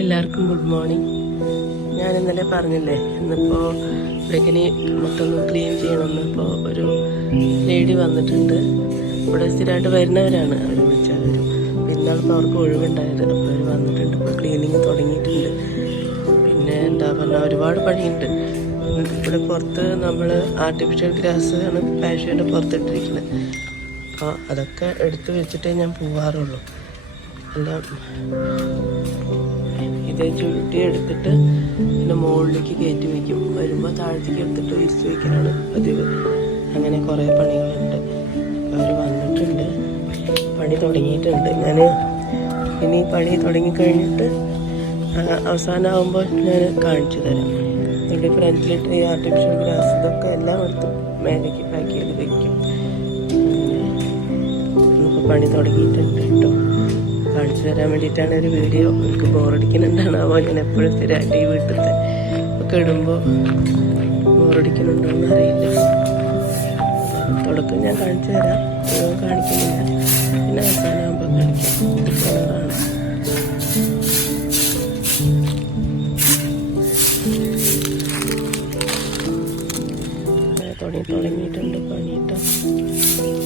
എല്ലാവർക്കും good morning. ഞാൻ ഇന്നലെ പറഞ്ഞില്ലേ ഇന്നിപ്പോൾ ഇവിടേക്കിനി മൊത്തം ക്ലീൻ ചെയ്യണമെന്ന്. ഇപ്പോൾ ഒരു ലേഡി വന്നിട്ടുണ്ട്. ഇവിടെ സ്ഥിരമായിട്ട് വരുന്നവരാണ്. അവർ വിളിച്ചാൽ വരും. ഇന്നാളിപ്പോൾ അവർക്ക് ഒഴിവുണ്ടായത്. അപ്പോൾ അവർ വന്നിട്ടുണ്ട്. ഇപ്പോൾ ക്ലീനിങ് തുടങ്ങിയിട്ടുണ്ട്. പിന്നെ എന്താ പറഞ്ഞാൽ ഒരുപാട് പണിയുണ്ട്. ഇവിടെ പുറത്ത് നമ്മൾ ആർട്ടിഫിഷ്യൽ ഗ്രാസ് ആണ് പാഷ്വയുടെ പുറത്തിട്ടിരിക്കുന്നത്. അപ്പോൾ അതൊക്കെ എടുത്ത് വെച്ചിട്ടേ ഞാൻ പോവാറുള്ളൂ. എല്ലാം ഇത് ചുരുട്ടി എടുത്തിട്ട് പിന്നെ മുകളിലേക്ക് കയറ്റി വയ്ക്കും. വരുമ്പോൾ താഴത്തേക്ക് എടുത്തിട്ട് വിരിച്ച് വയ്ക്കാനാണ് പതിവ്. അങ്ങനെ കുറേ പണികളുണ്ട്. അവർ വന്നിട്ടുണ്ട്, പണി തുടങ്ങിയിട്ടുണ്ട്. ഞാൻ ഇനി പണി തുടങ്ങിക്കഴിഞ്ഞിട്ട് അവസാനമാകുമ്പോൾ ഞാൻ കാണിച്ചു തരാം. ഇവിടെ ഫ്രണ്ടിലിട്ട് ഈ ആർട്ടിഫിഷ്യൽ ഗ്രാസ് ഇതൊക്കെ എല്ലാം എടുത്ത് മേലേക്ക് പാക്ക് ചെയ്ത് വയ്ക്കും. നമുക്ക് പണി തുടങ്ങിയിട്ടുണ്ട് കേട്ടോ. കാണിച്ചു തരാൻ വേണ്ടിയിട്ടാണ് ഒരു വീഡിയോ. എനിക്ക് ബോറടിക്കുന്നുണ്ടാണാവോ. ഞാൻ എപ്പോഴും സ്ഥിരമായിട്ട് ഈ വീട്ടിലത്തെ ഒക്കെ ഇടുമ്പോൾ ബോറടിക്കുന്നുണ്ടോയെന്ന് അറിയില്ല. തുടക്കം ഞാൻ കാണിച്ചു തരാം. കാണിക്കുന്നില്ല, പിന്നെ അവസാനമാകുമ്പോൾ കാണിക്കാം. കളറാണ്. തുടങ്ങിയിട്ടുണ്ട് പണിയിട്ട്.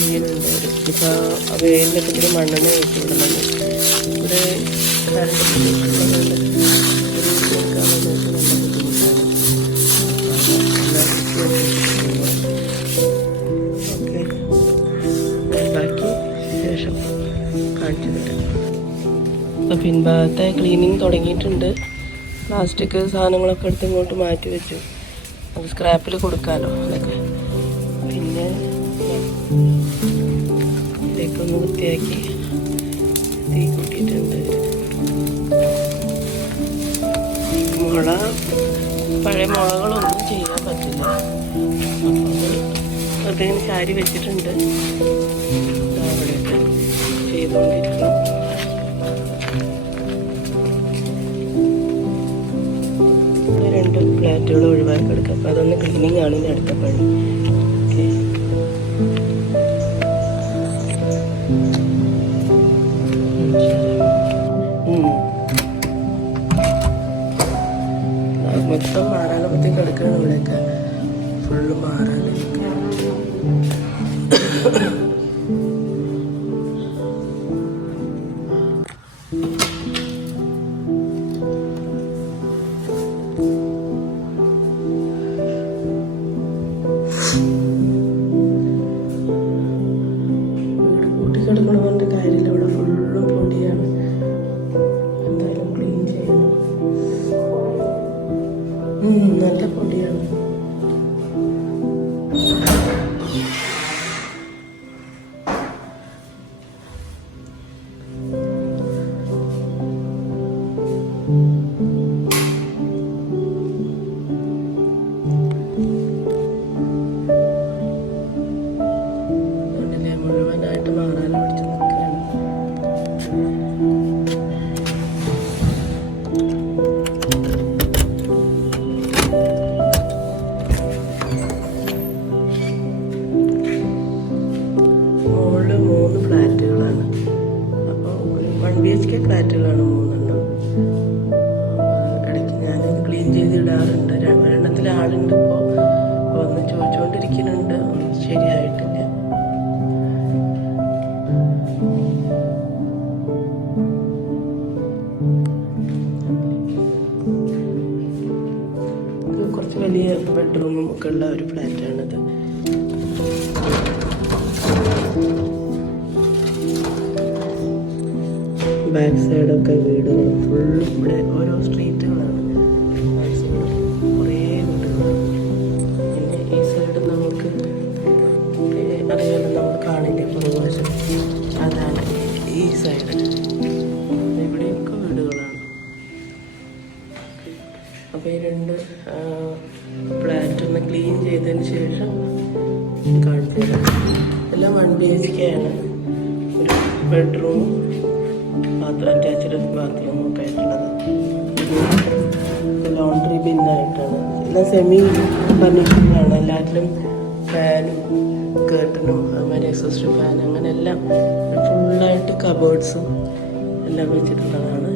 ഇങ്ങനെയുണ്ട്. ഇപ്പോൾ വെയിലിനൊക്കെ ഇത്തിരി മണ്ണെണ്ണ ഒഴിച്ചുകൊണ്ടുള്ളത്. ഇവിടെ കറണ്ട് ബുദ്ധിമുട്ടുള്ളതുകൊണ്ട് നിൽക്കാൻ വേണ്ടിയിട്ട് നല്ല ബുദ്ധിമുട്ടാണ്. ഓക്കെ, ബാക്കി ശേഷം കാണിച്ചു തരാം. അപ്പോൾ പിൻഭാഗത്തെ ക്ലീനിങ് തുടങ്ങിയിട്ടുണ്ട്. പ്ലാസ്റ്റിക് സാധനങ്ങളൊക്കെ എടുത്ത് ഇങ്ങോട്ട് മാറ്റി വെച്ചു. അത് സ്ക്രാപ്പിൽ കൊടുക്കാമല്ലോ അതൊക്കെ. പിന്നെ ഇതൊക്കെ വൃത്തിയാക്കി തീ കൂട്ടിയിട്ടുണ്ട്. മുള പഴയ മുളകളൊന്നും ചെയ്യാൻ പറ്റില്ല. അപ്പോൾ അതിങ്ങനെ ചാരി വെച്ചിട്ടുണ്ട്. അവിടെയൊക്കെ ചെയ്തുകൊണ്ടിരിക്കണം. രണ്ട് ഫ്ലാറ്റുകൾ ഒഴിവാക്കി എടുക്കാം. അപ്പോൾ അതൊന്ന് ക്ലീനിങ് ആണ് ഇനി അടുത്ത പണി. മൊത്തം മാറാനപ്പത്തേക്ക് കിടക്കുകയാണ്. ഇവിടെയൊക്കെ ഫുള്ള് മാറാനൊക്കെ. കിടക്കണമെന്നുണ്ട് കാര്യമില്ല. ഇവിടെ ഫുള്ളും പൊടിയാണ്. എന്തായാലും ക്ലീൻ ചെയ്യണം. നല്ല പൊടിയാണ്. മുഴുവനായിട്ട് മാറാൻ പിടിച്ച് നിൽക്കുകയാണ്. മുകളിൽ 3 ഫ്ലാറ്റുകളാണ്. അപ്പോൾ 1 BHK ഫ്ലാറ്റുകളാണ് 3 ഇടയ്ക്ക് ഞാനത് ക്ലീൻ ചെയ്തിടാറുണ്ട്. എണ്ണത്തിൽ ആളുണ്ട്. ഇപ്പോൾ ഒന്ന് ചോദിച്ചുകൊണ്ടിരിക്കുന്നുണ്ട്. ഒന്നും ശരിയായിട്ടില്ല. കുറച്ച് വലിയ ബെഡ്റൂമും ഒക്കെ ഉള്ള ഒരു ഫ്ലാറ്റാണിത്. ബാക്ക് സൈഡൊക്കെ വീടുകൾ ഫുള്ളും. ഇവിടെ ഓരോ സ്ട്രീറ്റുകളാണ്. കുറേ വീടുകളാണ്. പിന്നെ ഈ സൈഡ് നമുക്ക് അറിയാലോ, നമ്മൾ കാണില്ലേ പുറകുവശം, അതാണ് ഈ സൈഡ്. ഇവിടെയൊക്കെ വീടുകളാണ്. അപ്പോൾ ഈ 2 ഫ്ലാറ്റ് ഒന്ന് ക്ലീൻ ചെയ്തതിന് ശേഷം കാണിച്ചു തരാം. എല്ലാം 1 BHK ആണ്. ഒരു ബെഡ്റൂം, അറ്റാച്ച്ഡ് ബാത്റൂമും ഒക്കെ ആയിട്ടുള്ളത്. ലോണ്ട്രി ബിന്നായിട്ടാണ്. എല്ലാം സെമി ഫർണിഷിംഗാണ്. എല്ലാറ്റിലും ഫാനും കേർട്ടനും അതുമാതിരി എക്സോസ്റ്റ് ഫാൻ അങ്ങനെ എല്ലാം ഫുള്ളായിട്ട് കബേർഡ്സും എല്ലാം വെച്ചിട്ടുള്ളതാണ്.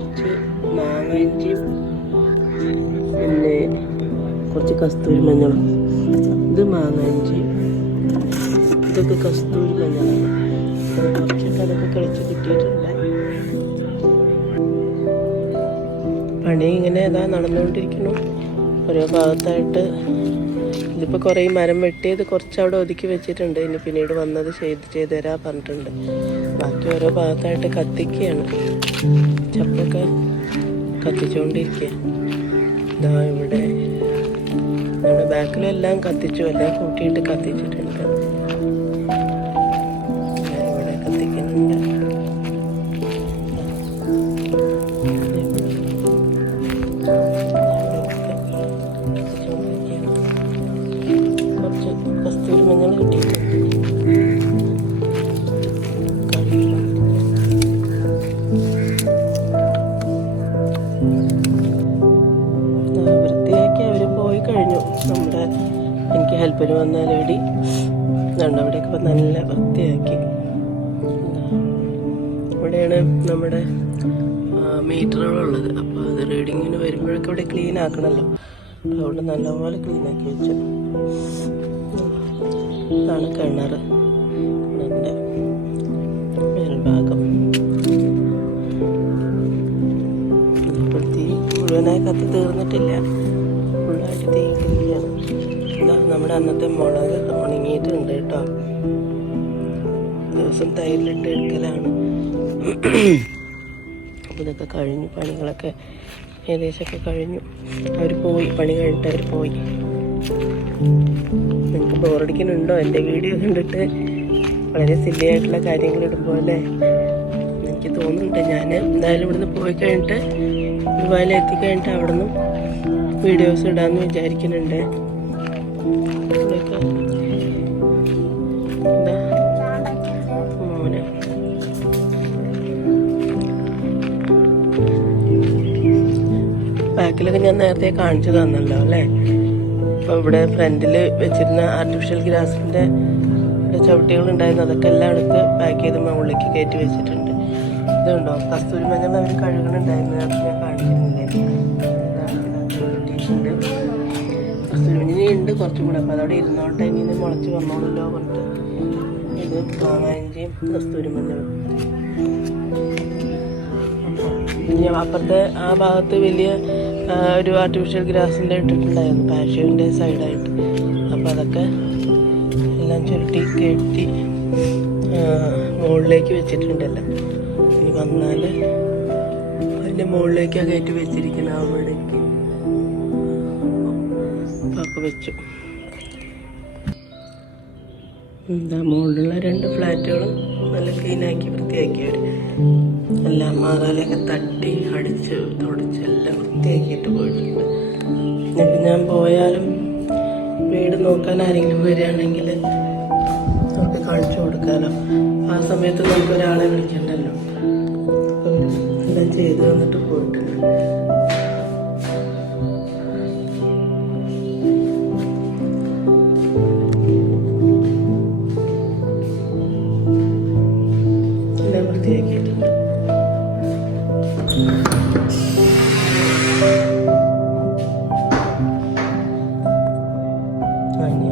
കുറച്ച് മാങ്ങ ഇഞ്ചിയും പിന്നെ കുറച്ച് കസ്തൂരി മഞ്ഞളും. ഇത് മാങ്ങ ഇഞ്ചി, ഇതൊക്കെ കസ്തൂരി മഞ്ഞളാണ്. കുറച്ചൊക്കെ അതൊക്കെ കളിച്ച് കിട്ടിയിട്ടുണ്ട്. പണി ഇങ്ങനെ ഇതാ നടന്നുകൊണ്ടിരിക്കുന്നു. ഓരോ ഭാഗത്തായിട്ട് ഇതിപ്പോൾ കുറേ മരം വെട്ടിയത് കുറച്ച് അവിടെ ഒതുക്കി വെച്ചിട്ടുണ്ട്. ഇനി പിന്നീട് വന്നത് ചെയ്ത് തരാൻ പറഞ്ഞിട്ടുണ്ട്. ബാക്കി ഓരോ ഭാഗത്തായിട്ട് കത്തിക്കുകയാണ്. ചപ്പൊക്കെ കത്തിച്ചുകൊണ്ടിരിക്കുക. ഇതാ ഇവിടെ നമ്മുടെ ബാക്കിലും എല്ലാം കത്തിച്ചു, എല്ലാം കൂട്ടിയിട്ട് കത്തിച്ചിട്ടുണ്ട്. ഇവിടെ കത്തിക്കുന്നുണ്ട്. കസ്തൂരി മഞ്ഞൾ കിട്ടിയിട്ടുണ്ട്. വൃത്തിയാക്കി അവർ പോയി കഴിഞ്ഞു. എനിക്ക് ഹെൽപ്പിന് വന്ന ലേഡി അവിടെയൊക്കെ ഇപ്പം നല്ല വൃത്തിയാക്കി. ഇവിടെയാണ് നമ്മുടെ മീറ്ററുകളുള്ളത്. അപ്പോൾ അത് റീഡിങ്ങിന് വരുമ്പോഴൊക്കെ ഇവിടെ ക്ലീൻ ആക്കണമല്ലോ. അപ്പോൾ അവിടെ നല്ലപോലെ ക്ലീൻ ആക്കി വെച്ചു. ഇതാണ് കിണർ, കിണറിൻ്റെ മേൽഭാഗം. ഇപ്പോൾ തീ മുഴുവനായി കത്തി തീർന്നിട്ടില്ല, ഫുള്ളായിട്ട് തീ ഇട്ടിരിക്കുകയാണ്. ഇതാ നമ്മുടെ അന്നത്തെ മുളക് ഉണങ്ങിയിട്ടുണ്ട് കേട്ടോ. ദിവസം തൈരിലിട്ട് എടുക്കലാണ്. അപ്പോൾ ഇതൊക്കെ കഴിഞ്ഞു, പണികളൊക്കെ ഏകദേശമൊക്കെ കഴിഞ്ഞു. അവർ പോയി, പണി കഴിഞ്ഞിട്ട് അവർ പോയി. നിങ്ങൾക്ക് ബോറടിക്കുന്നുണ്ടോ എൻ്റെ വീഡിയോ കണ്ടിട്ട്? വളരെ സില്ലി ആയിട്ടുള്ള കാര്യങ്ങൾ ഇടുമ്പോൾ അല്ലേ എനിക്ക് തോന്നുന്നുണ്ട്. ഞാൻ എന്തായാലും ഇവിടുന്ന് പോയി കഴിഞ്ഞിട്ട് ദുബായിൽ എത്തിക്കഴിഞ്ഞിട്ട് അവിടെ നിന്നും വീഡിയോസ് ഇടാമെന്ന് വിചാരിക്കുന്നുണ്ട്. എന്താ മോനെ ബാക്കിലൊക്കെ ഞാൻ നേരത്തെ കാണിച്ചു തന്നല്ലോ അല്ലേ. അപ്പോൾ ഇവിടെ ഫ്രണ്ടിൽ വെച്ചിരുന്ന ആർട്ടിഫിഷ്യൽ ഗ്രാസിൻ്റെ ചവിട്ടികളുണ്ടായിരുന്നു. അതൊക്കെ എല്ലാം എടുത്ത് പാക്ക് ചെയ്ത് മുകളിലേക്ക് കയറ്റി വെച്ചിട്ടുണ്ട്. ഇതുണ്ടോ കസ്തൂരി മഞ്ഞൾ അവർ കഴുകണുണ്ടായിരുന്നു, അത് ഞാൻ കാണിക്കുന്നില്ലേ. കിട്ടിയിട്ടുണ്ട് കസ്തൂരി മഞ്ഞൾ ഉണ്ട് കുറച്ചും കൂടെ. അപ്പോൾ അതവിടെ ഇരുന്നോട്ടെ, ഇനി മുളച്ച് വന്നോളല്ലോ പറഞ്ഞിട്ട്. ഇത് മാങ്ങാഞ്ചിയും കസ്തൂരി മഞ്ഞളും. ഇനി അപ്പുറത്തെ ആ ഭാഗത്ത് വലിയ ഒരു ആർട്ടിഫിഷ്യൽ ഗ്രാസിൻ്റെ ഇട്ടിട്ടുണ്ടായിരുന്നു പാഷ്യൂവിൻ്റെ സൈഡായിട്ട്. അപ്പോൾ അതൊക്കെ എല്ലാം ചുരുട്ടി കെട്ടി മുകളിലേക്ക് വെച്ചിട്ടുണ്ടല്ലോ. ഇനി വന്നാൽ അതിൻ്റെ മുകളിലേക്കാണ് കയറ്റി വെച്ചിരിക്കുന്നത്. അവിടേക്ക് അപ്പോൾ വെച്ചു. എന്താ മുകളിലുള്ള 2 ഫ്ലാറ്റുകളും നല്ല ക്ലീനാക്കി വൃത്തിയാക്കിയവർ എല്ലാം മാറാലൊക്കെ തട്ടി അടിച്ച് തുടച്ച് എല്ലാം വൃത്തിയാക്കിയിട്ട് പോയിട്ടുണ്ട്. ഇപ്പം ഞാൻ പോയാലും വീട് നോക്കാൻ ആരെങ്കിലും വരികയാണെങ്കിൽ നമുക്ക് കാണിച്ചു കൊടുക്കാമല്ലോ. ആ സമയത്ത് നമുക്ക് ഒരാളെ വിളിക്കണ്ടല്ലോ. എല്ലാം ചെയ്ത് തന്നിട്ട് പോയിട്ടുണ്ട്. എല്ലാം വൃത്തിയാക്കിയിട്ടുണ്ട്.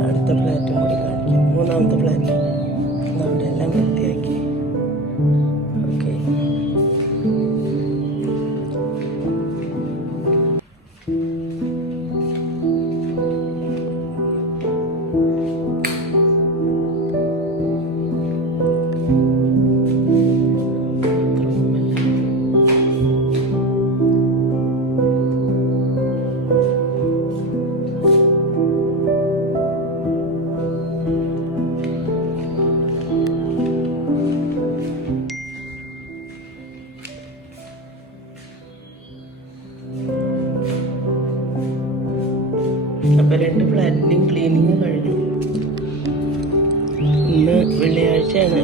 അടുത്ത ഫ്ലാറ്റും കൂടി കാണിക്കാം. 3ാമത്തെ ഫ്ലാറ്റ് അവിടെ എല്ലാം വൃത്തിയാക്കി. ഓക്കെ, അപ്പോൾ 2 ഫ്ലാറ്റിൻ്റെയും ക്ലീനിങ് കഴിഞ്ഞു. ഇന്ന് വെള്ളിയാഴ്ചയാണ്.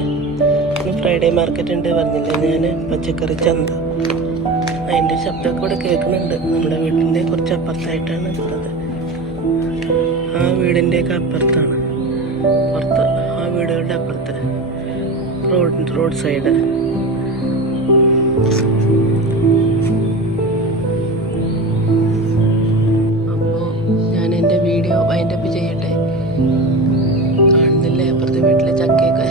ഇന്ന് ഫ്രൈഡേ മാർക്കറ്റ് ഉണ്ട് പറഞ്ഞില്ലേ ഞാൻ, പച്ചക്കറി ചന്ത. അതിൻ്റെ ശബ്ദമൊക്കെ കൂടെ കേൾക്കുന്നുണ്ട്. നമ്മുടെ വീടിൻ്റെ കുറച്ച് അപ്പുറത്തായിട്ടാണ് ഉള്ളത്. ആ വീടിൻ്റെയൊക്കെ അപ്പുറത്താണ്, പുറത്ത് ആ വീടുകളുടെ അപ്പുറത്ത് റോഡ് സൈഡ്. കാണുന്നില്ലേ അപ്പുറത്തെ വീട്ടിലെ ചക്കയൊക്കെ